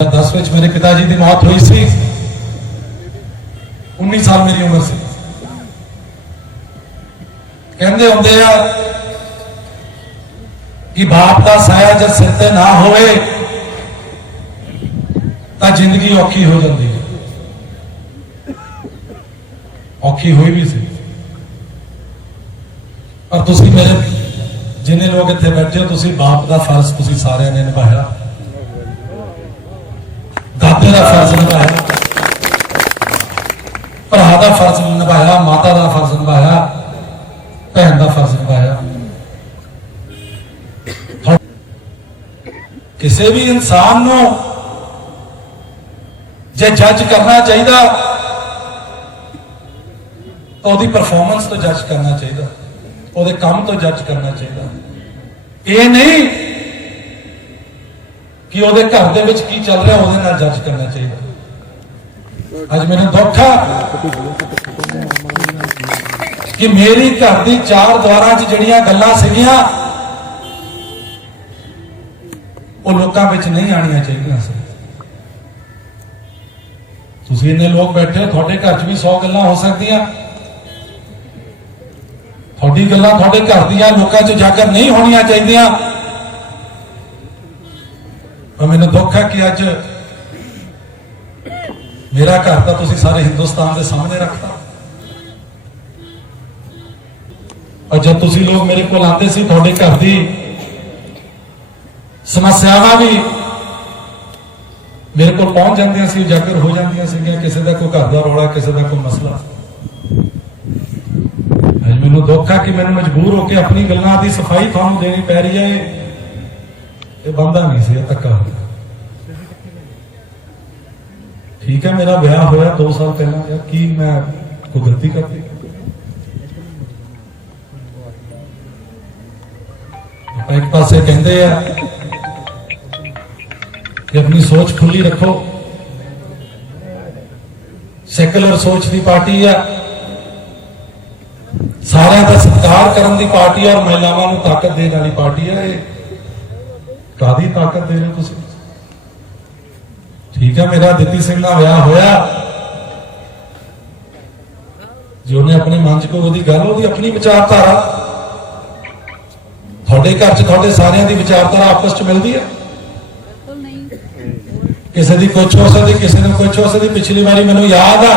10 ਵਿੱਚ मेरे पिताजी की मौत हुई सी। 19 साल मेरी उम्र से। कहते होंगे आ कि बाप का साया जब सिर ते ना होवे तो जिंदगी औखी हो जाती है। औखी हुई भी सी। और तुसी मेरे जिन्हें लोग इतने बैठे हो तुसी बाप का फर्ज तुसी सारे ने निभाया, दादे का फर्ज निभाया, भरा का फर्ज निभाया, माता का फर्ज निभाया, भैन का फर्ज निभाया। किसी भी इंसान को जे जज करना चाहिए तो उसकी परफॉर्मेंस तो जज करना चाहिए, ਉਹਦੇ ਕੰਮ ਤੋਂ ਜੱਜ ਕਰਨਾ ਚਾਹੀਦਾ। ਇਹ ਨਹੀਂ ਕਿ ਉਹਦੇ ਘਰ ਦੇ ਵਿੱਚ ਕੀ ਚੱਲ ਰਿਹਾ ਉਹਦੇ ਨਾਲ ਜੱਜ ਕਰਨਾ ਚਾਹੀਦਾ। ਅੱਜ ਮੈਨੂੰ ਦੁੱਖ ਆ ਕਿ ਮੇਰੀ ਘਰ ਦੀ ਚਾਰ ਦੀਵਾਰਾਂ 'ਚ ਜਿਹੜੀਆਂ ਗੱਲਾਂ ਸੀਗੀਆਂ ਉਹ ਲੋਕਾਂ ਵਿੱਚ ਨਹੀਂ ਆਣੀਆਂ ਚਾਹੀਦੀਆਂ ਸੀ। ਤੁਸੀਂ ਇੰਨੇ ਲੋਕ ਬੈਠੇ ਹੋ, ਤੁਹਾਡੇ ਘਰ 'ਚ ਵੀ 100 ਗੱਲਾਂ ਹੋ ਸਕਦੀਆਂ। थोड़ी गल्लां थोड़े घर दियां लोकां च जाकर नहीं होनियां चाहिए। और मैनूं दुख है कि अज मेरा घर तो तुसीं सारे हिंदुस्तान के सामने रखता। और जब तुसीं लोग मेरे को आते सी थोड़े घर की समस्यावां भी मेरे को पहुंच जांदियां सी, उजागर हो जांदियां सीगियां। किसी का कोई घर का रौला, किसी का कोई मसला। मैनूं दुख है कि मैंने मजबूर होकर अपनी गल्लां दी सफाई तुहानूं देनी पै रही है। ये बनदा नहीं सी धक्का। ठीक है, मेरा ब्याह होया 2 साल पहला, यार की मैं कोई गलती करती? एक पासे कहते हैं कि अपनी सोच खुली रखो, सैकुलर सोच की पार्टी है, सारे का सत्कार करने की पार्टी और महिलाओं को ताकत देने वाली पार्टी है। कादी ताकत दे रहे तुसी? ठीक है, मेरा दित्ती सिंह नाल विआह होया, जो ने अपने मन च कोई गल होगी अपनी विचारधारा। थोड़े घर च थोड़े सारियां दी विचारधारा आपस च मिलती है। किसी की कुछ हो सकती, किसी ने कुछ हो सकती। पिछली बारी मैनूं याद आ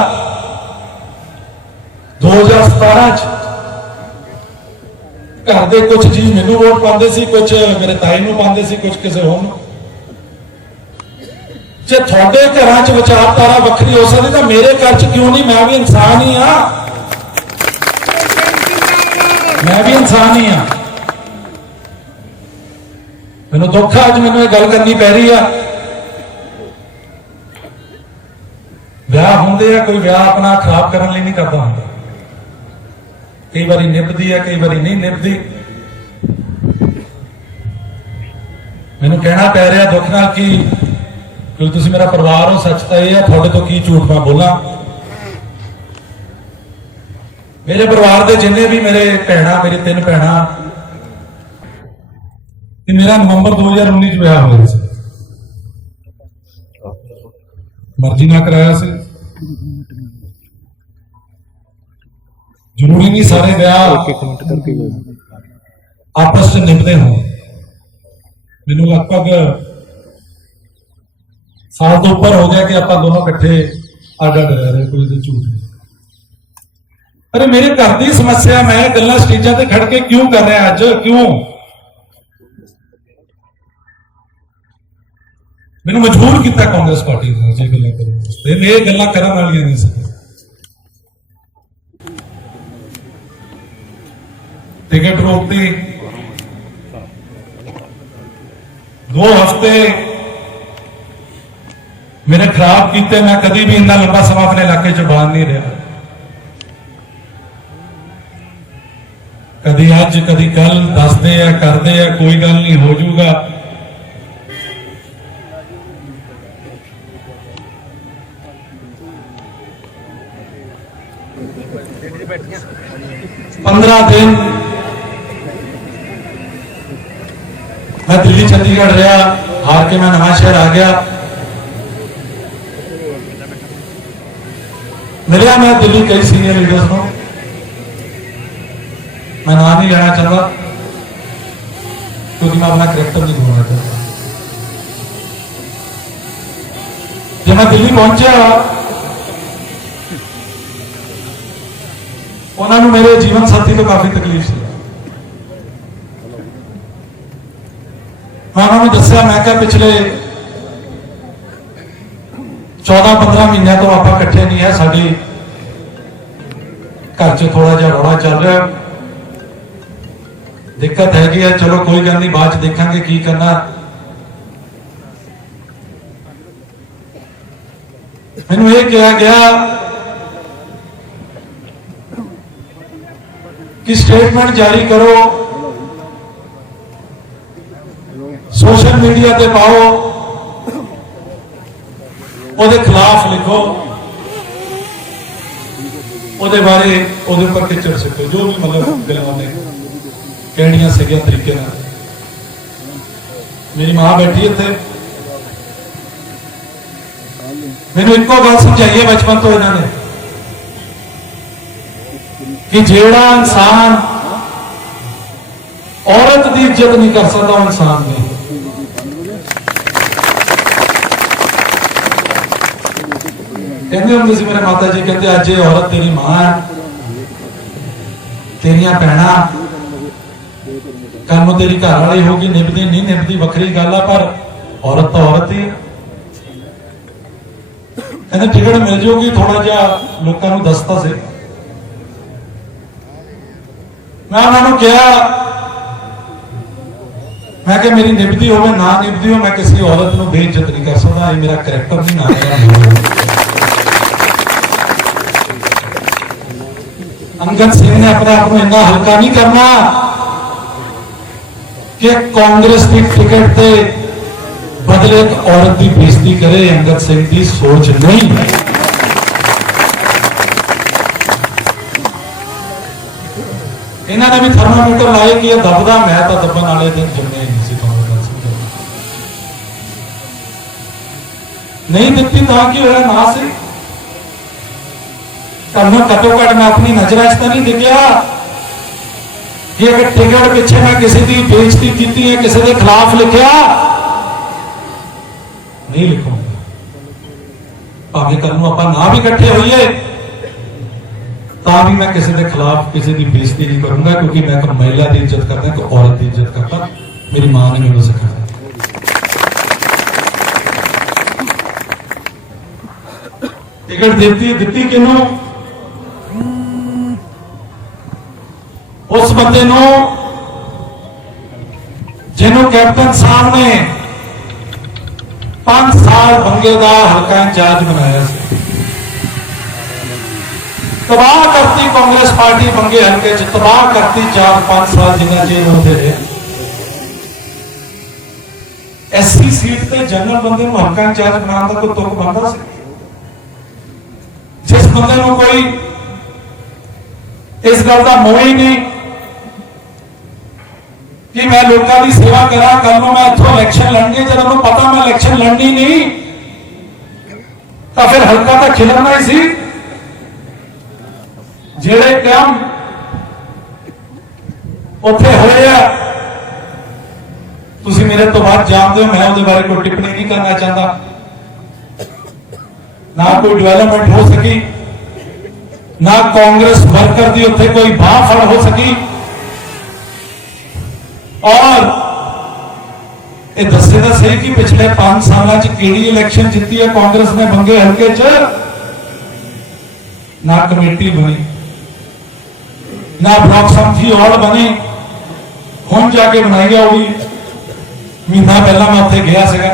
2017 घर के कुछ जी मैनू वोट पाते सी, कुछ मेरे ताई नूं पाते सी, कुछ किसी होर नूं। जे थोड़े घर च विचारधारा वक्री हो सकती तो मेरे घर च क्यों नहीं? मैं भी इंसान ही हाँ, मैं भी इंसान ही हाँ। मैनू दुख है, अज मैनू गल करनी पै रही है। विआह होंदे आ, कोई विआह अपना खराब करने लिए नहीं करता होंदा। कई बारी निभदी है, कई बारी नहीं निभदी। मैनू कहना पै रहा दुख नाल कि क्योंकि तुसीं मेरा परिवार हो, सच तो यह है, थोड़े तो की झूठ मैं बोला। मेरे परिवार के जिन्ने भी मेरे भैणां, मेरी 3 भैणां, मेरा नवंबर 2019 विआह होया सी। मर्जी ना कराया सी। जरूरी नहीं सारे विआह आपस में निभते हो। मैनू लगभग साल तो ऊपर हो गया कि आप दोनों कट्ठे अड अड रह रहे, कोई झूठ नहीं। अरे मेरे घर की समस्या मैं गल्लां स्टेजां ते खड़ के क्यों कर रहा अज? क्यों मैनू मजबूर किया कांग्रेस पार्टी ने ये गल्लां करने वास्ते? ये गल्लां करन वालियां नहीं सी। टिकट रोकती, 2 हफ्ते मेरे खराब किए। मैं कभी भी इतना लंबा समय अपने इलाके च बाहर नहीं रहा। कभी अज कभी कल दसते हैं, करते हैं, कोई गल नहीं, हो जाऊगा। पंद्रह दिन मैं दिल्ली चंडीगढ़ रहा, हार के मैं नवां शहर आ गया। मिलिया मैं दिल्ली कई सीनियर लीडर्स को, मैं नाम नहीं लेना चाहता क्योंकि मैं अपना करैक्टर नहीं घूमना चाहता। जब मैं दिल्ली पहुंचा, उन्होंने मेरे जीवन साथी तो काफी तकलीफ सी। मैं उन्होंने दसिया, मैं क्या पिछले 14-15 महीनों तो आप इकट्ठे नहीं है, साड़ी घर च थोड़ा जिहा रौला चल रहा, दिक्कत हैगी है, चलो कोई गल नहीं, बाद च देखांगे की करना। मैनू ये कहा गया कि स्टेटमेंट जारी करो, सोशल मीडिया पे पाओ, ਉਹਦੇ खिलाफ लिखो, ਉਹਦੇ बारे ਉਹਦੇ ਉੱਪਰ ਕਿਚੜ ਸਿੱਟੋ, जो भी मतलब गल्लां ने कहणियां सीगियां तरीके नाल। मेरी मां बैठी इत्थे, मैनूं इक्को गल समझाई है बचपन तो इन्हां ने कि जेड़ा इंसान औरत की इज्जत नहीं कर सकता वो इंसान नहीं। कहते होंगे सी मेरे माता जी, कहते अज ये औरत तेरी मां है, तेरिया भैणा, कल तेरी घर वाली होगी, निभदी नहीं निभदी वखरी गल है, पर औरत तो औरत ही है। कहते टिकट मिल जाऊगी, थोड़ा जिहा लोगों को दसता से। मैं उन्होंने कहा, मैं कि मेरी निभदी हो ना निभदी हो, मैं किसी औरत को बेइज्जत नहीं कर सकता, ये मेरा करैक्टर नहीं ना। अंगद सिंह ने अपने आप को इतना हल्का नहीं करना कि कांग्रेस की टिकट से बदले एक औरत की बेइज्जती करे। अंगद सिंह की सोच नहीं। इन्होंने भी थर्मामीटर लाए कि यह दबदा, मैं तो दबन वाले दिन जन्मे नहीं दिखती था कि वह ना से घटो घट मैं अपनी नजर तो नहीं दिखा कि अगर टिकट पिछे मैं किसी की बेइज्जती की है, किसी के खिलाफ लिखा नहीं लिखूंगा। भावे कल आप ना भी इकट्ठे होइए भी मैं किसी के खिलाफ किसी की बेइज्जती नहीं करूंगा, क्योंकि मैं एक महिला की इज्जत करता, एक औरत की इज्जत करता। मेरी मां ने मेरे सिखाया। टिकट दी किनू? उस बंदे जिन्हों कैप्टन साहब ने 5 साल बंगे का हल्का इंचार्ज बनाया, तबाह करती कांग्रेस पार्टी बंगे हल्के च, तबाह करती 4-5 साल जिन्ना चेर होते रहे। एससी सीट से जनरल बंदे को हल्का इंचार्ज बनाने का कोई तुक बनता सी? जिस बंदे को कोई इस गल का मोह ही नहीं कि मैं लोगों की सेवा करा, कल को मैं इतों इलेक्शन लड़नी, जब मैं पता मैं इलेक्शन लड़नी नहीं तो फिर हल्का तो खिलरना ही सी। जेड़े काम उत्थे होए आ, तुसीं मेरे तो बाद जानते हो, मैं उसके बारे कोई टिप्पणी नहीं करना चाहता। ना कोई डेवलपमेंट हो सकी, ना कांग्रेस वर्कर की उत्थे कोई बाह फड़ हो सकी। और ये दसे तो सही कि पिछले 5 सालों केड़ी इलेक्शन जीती है कांग्रेस ने बंगे हल्के च? ना कमेटी बनी, ना ब्लॉक समिति हॉल बनी, हुण जाके बनाई गया। महीना पहला मैं उत्थे गया सीगा।